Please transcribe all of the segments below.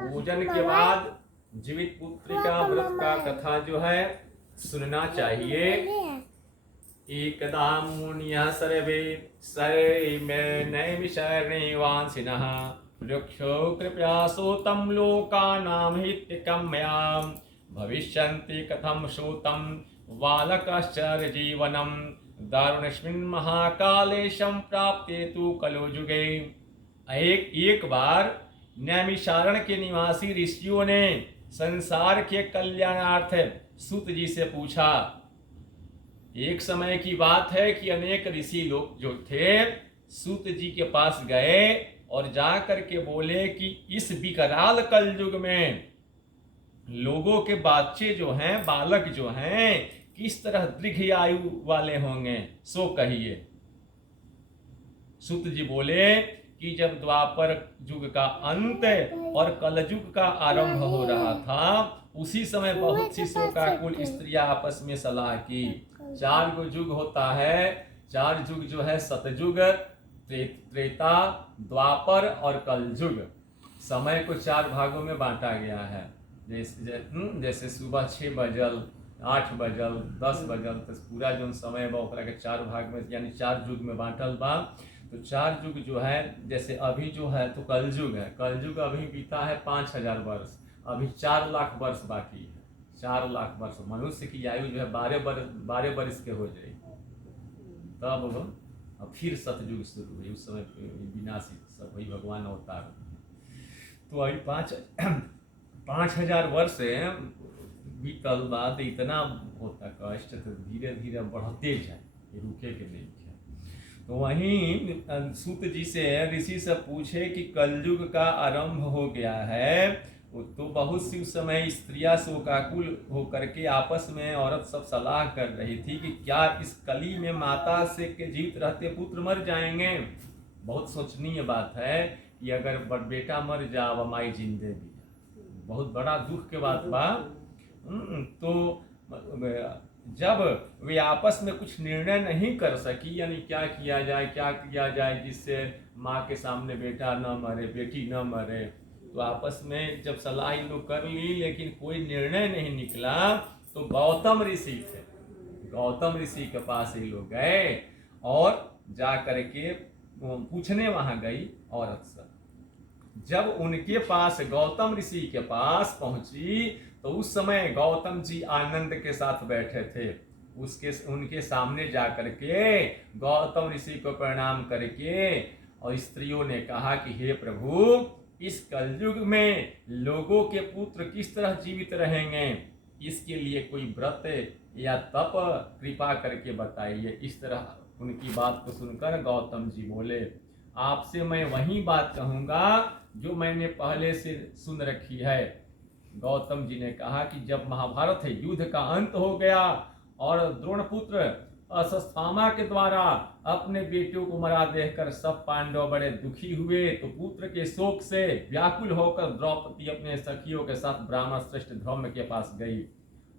पूजन के बाद जीवित पुत्री का व्रत का कथा जो है सुनना चाहिए। एकदा मुनियः सर्वे नैमिषारण्यवासिनः वृक्षो कृपयासो तं लोकानां हितकाम्यां भविष्यन्ति कथं श्रुतं बालकश्चरजीवनं दारुणस्मिन् महाकाले संप्राप्ते तु कलियुगे। एक बार नैमिषारण्य के निवासी ऋषियों ने संसार के कल्याणार्थ सूत जी से पूछा। एक समय की बात है कि अनेक ऋषि लोग जो थे सूत जी के पास गए और जा करके बोले कि इस विकराल कलयुग में लोगों के बच्चे जो हैं, बालक जो हैं, किस तरह दीर्घ आयु वाले होंगे, सो कहिए। सूत जी बोले कि जब द्वापर युग का अंत और कलयुग का आरंभ हो रहा था, उसी समय बहुत सी शोकाकुल स्त्रियां आपस में सलाह की। 4 युग होता है, 4 युग जो है सतयुग, त्रेता, द्वापर और कलयुग। समय को 4 भागों में बांटा गया है। जैसे सुबह 6 बजल, 8 बजल, 10 बजल, तो पूरा जो समय बा ओकरा के 4 भाग में यानी 4 युग में बांटल बा। तो 4 युग जो है, जैसे अभी जो है तो कलयुग है। कलयुग अभी बीता है 5000 वर्ष, अभी 4 लाख वर्ष बाकी है। 4 लाख वर्ष मनुष्य की आयु जो है 12 वर्ष के हो जाएगी। तब अब फिर सतयुग शुरू हुई। उस समय विनाशी सब वही भगवान अवतार। तो अभी 5000 वर्ष बीतल बाद इतना होता कष्ट, तो धीरे धीरे बढ़ते जाए, रुके के नहीं है। तो वहीं सूत जी से ऋषि से पूछे कि कलयुग का आरंभ हो गया है। तो बहुत सी उस समय स्त्रियां शोकाकुल होकर के आपस में औरत सब सलाह कर रही थी कि क्या इस कली में माता से के जीवित रहते पुत्र मर जाएंगे। बहुत सोचनीय बात है कि अगर बेटा मर जा व माई जिंदे भी, बहुत बड़ा दुख के बात बा। तो जब वे आपस में कुछ निर्णय नहीं कर सकी, यानी क्या किया जाए जिससे माँ के सामने बेटा न मरे, बेटी न मरे, तो आपस में जब सलाह इन लोग कर ली लेकिन कोई निर्णय नहीं निकला, तो गौतम ऋषि थे, गौतम ऋषि के पास ये लोग गए और जा करके पूछने वहां गई औरत से। जब उनके पास गौतम ऋषि के पास पहुंची तो उस समय गौतम जी आनंद के साथ बैठे थे। उनके सामने जा करके गौतम ऋषि को प्रणाम करके और स्त्रियों ने कहा कि हे प्रभु, इस कलयुग में लोगों के पुत्र किस तरह जीवित रहेंगे, इसके लिए कोई व्रत या तप कृपा करके बताइए। इस तरह उनकी बात को सुनकर गौतम जी बोले, आपसे मैं वही बात कहूंगा जो मैंने पहले से सुन रखी है। गौतम जी ने कहा कि जब महाभारत युद्ध का अंत हो गया और द्रोणपुत्र अश्वत्थामा के द्वारा अपने बेटों को मरा देखकर सब पांडव बड़े दुखी हुए, तो पुत्र के शोक से व्याकुल होकर द्रौपदी अपने सखियों के साथ ब्राह्मण श्रेष्ठ धौम्य के पास गई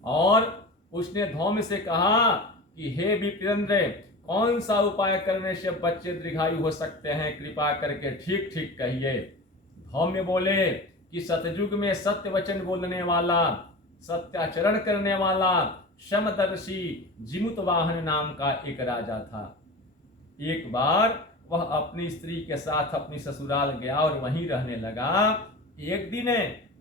और उसने धौम्य से कहा कि हे विप्रेंद्र, कौन सा उपाय करने से बच्चे दीर्घायु हो सकते हैं, कृपा करके ठीक ठीक कहिए। धौम्य बोले कि सतयुग में सत्य वचन बोलने वाला, सत्याचरण करने वाला समदर्शी जिमुत वाहन नाम का एक राजा था। एक बार वह अपनी स्त्री के साथ अपनी ससुराल गया और वहीं रहने लगा। एक दिन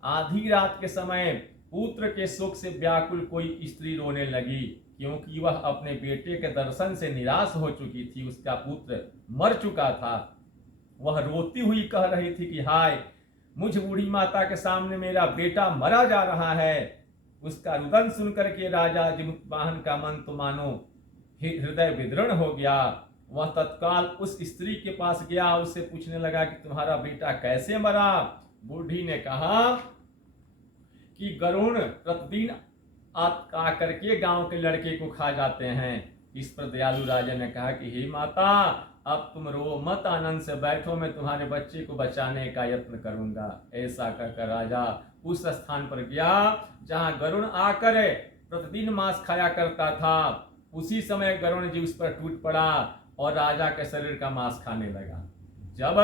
आधी रात के समय पुत्र के शोक से व्याकुल कोई स्त्री रोने लगी, क्योंकि वह अपने बेटे के दर्शन से निराश हो चुकी थी। उसका पुत्र मर चुका था। वह रोती हुई कह रही थी कि हाय, मुझ बूढ़ी माता के सामने मेरा बेटा मरा जा रहा है। उसका रुदन सुनकर के राजा जिमुतवाहन का मन तो मानो हृदय विदृढ़ हो गया। वह तत्काल उस स्त्री के पास गया, उससे पूछने लगा कि तुम्हारा बेटा कैसे मरा। बूढ़ी ने कहा कि गरुण प्रतिदिन आकर के गांव के लड़के को खा जाते हैं। इस पर दयालु राजा ने कहा कि हे माता, अब तुम रो मत, आनंद से बैठो, मैं तुम्हारे बच्चे को बचाने का यत्न करूंगा। ऐसा कहकर राजा उस स्थान पर गया जहां गरुण आकर प्रतिदिन मांस खाया करता था। उसी समय गरुण जी उस पर टूट पड़ा और राजा के शरीर का मांस खाने लगा। जब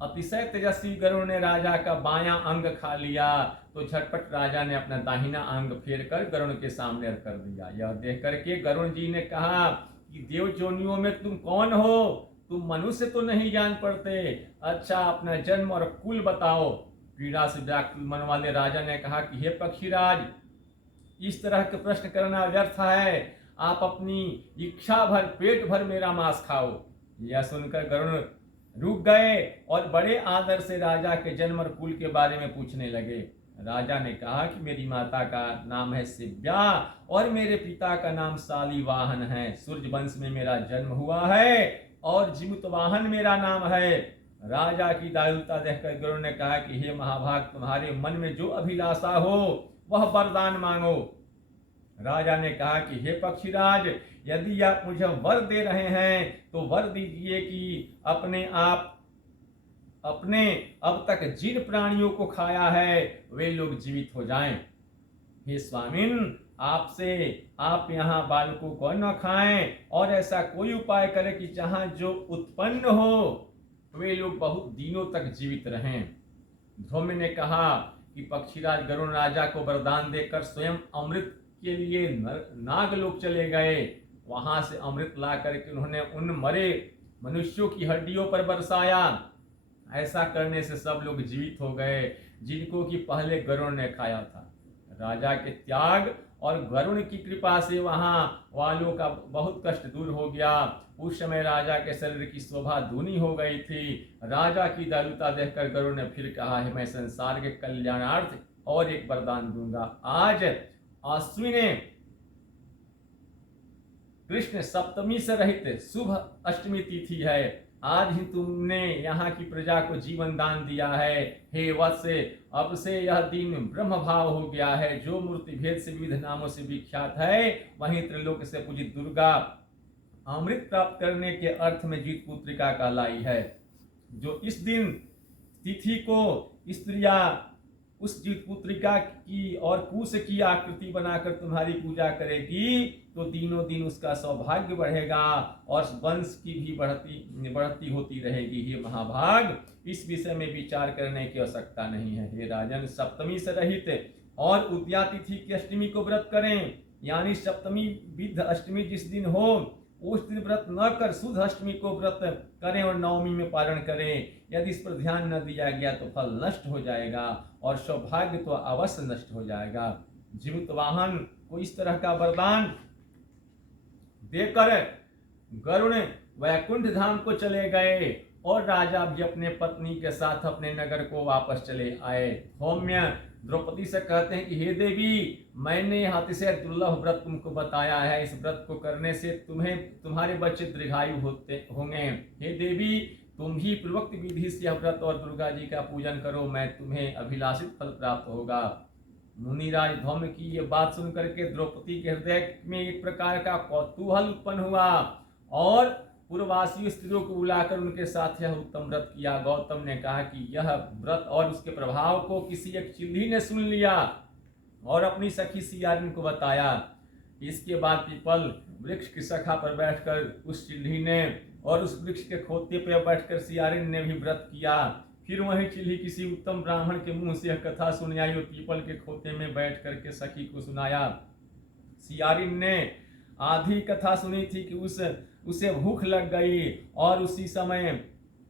अतिशय तेजस्वी गरुड़ ने राजा का बायां अंग खा लिया तो झटपट राजा ने अपना दाहिना अंग फेर कर गरुड़ के सामने रख कर दिया। यह देख करके गरुड़ जी ने कहा कि देव जोनियों में तुम कौन हो? तुम मनुष्य तो नहीं जान पड़ते। अच्छा, अपना जन्म और कुल बताओ। पीड़ा से व्याकुल मन वाले राजा ने कहा कि हे पक्षीराज, इस तरह के प्रश्न करना व्यर्थ है। आप अपनी इच्छा भर पेट भर मेरा मांस खाओ। यह सुनकर गरुड़ रुक गए और बड़े आदर से राजा के जन्म और कुल के बारे में पूछने लगे। राजा ने कहा कि मेरी माता का नाम है शिव्या और मेरे पिता का नाम शालिवाहन है। सूर्य वंश में मेरा जन्म हुआ है और जिमुतवाहन मेरा नाम है। राजा की दयालुता देखकर गरुड़ ने कहा कि हे महाभाग, तुम्हारे मन में जो अभिलाषा हो वह वरदान मांगो। राजा ने कहा कि हे पक्षीराज, यदि आप मुझे वर दे रहे हैं तो वर दीजिए कि अपने अब तक जिन प्राणियों को खाया है वे लोग जीवित हो जाएं। हे स्वामिन, आप यहाँ बालकों को न खाएं और ऐसा कोई उपाय करें कि जहां जो उत्पन्न हो वे लोग बहुत दिनों तक जीवित रहें। धौम्य ने कहा कि पक्षीराज गरुड़ राजा को वरदान देकर स्वयं अमृत के लिए नागलोक चले गए। वहां से अमृत ला करके उन्होंने उन मरे मनुष्यों की हड्डियों पर बरसाया। ऐसा करने से सब लोग जीवित हो गए जिनको कि पहले गरुड़ ने खाया था। राजा के त्याग और गरुड़ की कृपा से वहां वालों का बहुत कष्ट दूर हो गया। उस समय राजा के शरीर की शोभा दूनी हो गई थी। राजा की दयालुता देखकर गरुड़ ने फिर कहा है, मैं संसार के कल्याणार्थ और एक वरदान दूंगा। आज अश्विनी कृष्ण सप्तमी से रहित शुभ अष्टमी तिथि है। आज ही तुमने यहाँ की प्रजा को जीवन दान दिया है। हे वत्स, अब से यह दिन ब्रह्म भाव हो गया है। जो मूर्ति भेद से विविध नामों से विख्यात है, वहीं त्रिलोक से पूजित दुर्गा अमृत प्राप्त करने के अर्थ में जीत पुत्रिका कहलाई है। जो इस दिन तिथि को स्त्रियां उस जीत पुत्रिका की और कुश की आकृति बनाकर तुम्हारी पूजा करेगी तो दिनों दिन उसका सौभाग्य बढ़ेगा और वंश की भी बढ़ती होती रहेगी। हे महाभाग, इस विषय में विचार करने की आवश्यकता नहीं है। हे राजन, सप्तमी से रहित और उद्या तिथि की अष्टमी को व्रत करें, यानी सप्तमी विध अष्टमी जिस दिन हो उस दिन व्रत न कर शुद्ध अष्टमी को व्रत करें और नवमी में पारण करें। यदि इस पर ध्यान न दिया गया तो फल नष्ट हो जाएगा और सौभाग्य तो अवश्य नष्ट हो जाएगा। जीवितवाहन को इस तरह का वरदान देकर गरुड़ वैकुंठ धाम को चले गए और राजा भी अपने पत्नी के साथ अपने नगर को वापस चले आए। धौम्य द्रौपदी से कहते हैं कि हे देवी, मैंने अतिशय दुर्लभ व्रत तुमको बताया है। इस व्रत को करने से तुम्हारे बच्चे दीर्घायु होंगे। हे देवी, तुम ही पूर्वोक्त विधि से यह व्रत और दुर्गा जी का पूजन करो, मैं तुम्हें अभिलाषित फल प्राप्त होगा। मुनिराज धौम्य की ये बात सुनकर के द्रौपदी के हृदय में एक प्रकार का कौतूहल उत्पन्न हुआ और पूर्ववासी स्त्रियों को बुलाकर उनके साथ यह उत्तम व्रत किया। गौतम ने कहा कि यह व्रत और उसके प्रभाव को किसी एक चिल्ली ने सुन लिया और अपनी सखी सियारिन को बताया। इसके बाद पीपल वृक्ष की शाखा पर बैठकर उस चिल्ली ने और उस वृक्ष के खोते पर बैठकर सियारिन ने भी व्रत किया। फिर वही चिल्ली किसी उत्तम ब्राह्मण के मुंह से यह कथा सुन आई और पीपल के खोते में बैठ करके सखी को सुनाया। सियारिन ने आधी कथा सुनी थी कि उसे भूख लग गई और उसी समय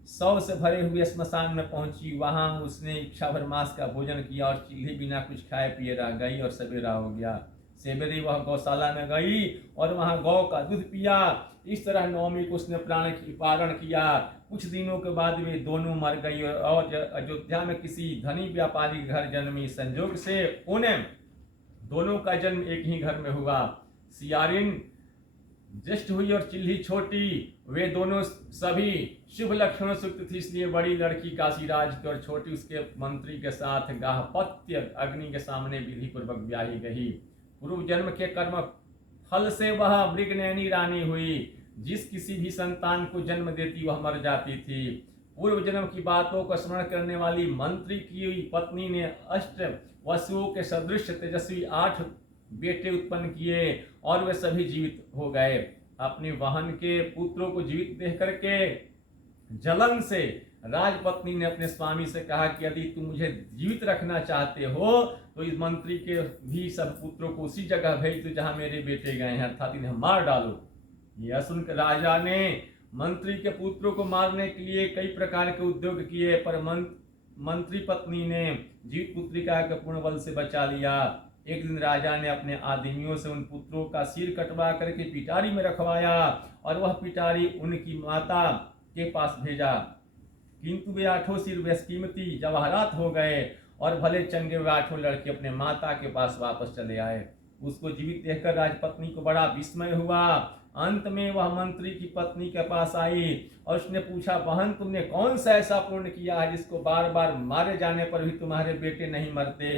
शव से भरे हुए स्मशान में पहुंची। वहां उसने इच्छा भर मांस का भोजन किया और चिल्ली बिना कुछ खाए पिए रह गई और सवेरा हो गया। सवेरे वह गौशाला में गई और वहां गौ का दूध पिया। इस तरह नवमी को उसने प्राण की पारण किया। कुछ दिनों के बाद वे दोनों मर गई और अयोध्या में किसी धनी व्यापारी के घर जन्मी। संजोग से उन्हें दोनों का जन्म एक ही घर में हुआ। सियारिन ज्येष्ठ हुई और चिल्ली छोटी। वे दोनों सभी शुभ लक्षणों से युक्त थी, इसलिए बड़ी लड़की काशीराज की और छोटी उसके मंत्री के साथ गाहपत्य अग्नि के सामने विधि पूर्वक ब्याही गई। पूर्व जन्म के कर्म फल से वह मृगनयनी रानी हुई। जिस किसी भी संतान को जन्म देती वह मर जाती थी। पूर्व जन्म की बातों को स्मरण करने वाली मंत्री की पत्नी ने अष्ट वसुओं के सदृश तेजस्वी 8 बेटे उत्पन्न किए और वे सभी जीवित हो गए। अपनी बहन के पुत्रों को जीवित देख करके जलन से राजपत्नी ने अपने स्वामी से कहा कि यदि तुम मुझे जीवित रखना चाहते हो तो इस मंत्री के भी सब पुत्रों को उसी जगह भेज दो जहां मेरे बेटे गए हैं, अर्थात इन्हें मार डालो। यह सुनकर राजा ने मंत्री के पुत्रों को मारने के लिए कई प्रकार के उद्योग किए, पर मंत्री पत्नी ने जीवित पुत्रिका के पूर्ण बल से बचा लिया। एक दिन राजा ने अपने आदमियों से उन पुत्रों का सिर कटवा करके पिटारी में रखवाया और वह पिटारी उनकी माता के पास भेजा, किंतु वे 8 सिर बेशकीमती जवाहरात हो गए और भले चंगे वे 8 लड़के अपने माता के पास वापस चले आए। उसको जीवित देखकर राजपत्नी को बड़ा विस्मय हुआ। अंत में वह मंत्री की पत्नी के पास आई और उसने पूछा, बहन तुमने कौन सा ऐसा पुण्य किया है जिसको बार बार मारे जाने पर भी तुम्हारे बेटे नहीं मरते।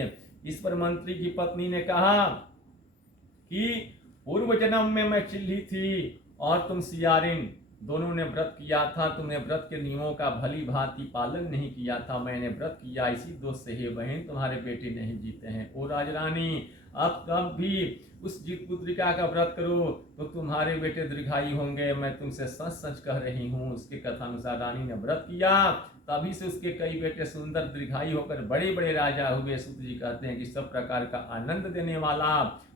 इस पर मंत्री की पत्नी ने कहा कि पूर्व जन्म में मैं चिल्ली थी और तुम सियारिन, दोनों ने व्रत किया था। तुमने व्रत के नियमों का भली भांति पालन नहीं किया था, मैंने व्रत किया, इसी दोष से हे बहन तुम्हारे बेटे नहीं जीते हैं। ओ राजरानी, अब कब भी उस जीत पुत्रिका का व्रत करो तो तुम्हारे बेटे दीर्घायु होंगे, मैं तुमसे सच सच कह रही हूँ। उसके कथानुसार रानी ने व्रत किया, तभी से उसके कई बेटे सुंदर दीर्घायु होकर बड़े बड़े राजा हुए। सूत जी कहते हैं कि सब प्रकार का आनंद देने वाला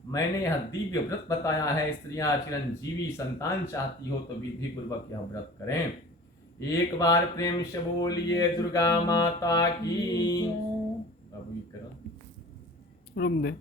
मैंने यह दिव्य व्रत बताया है। स्त्रियां चिरंजीवी संतान चाहती हो तो विधि पूर्वक यह व्रत करें। एक बार प्रेम से बोलिए दुर्गा माता की। बाबू करो रुक दे।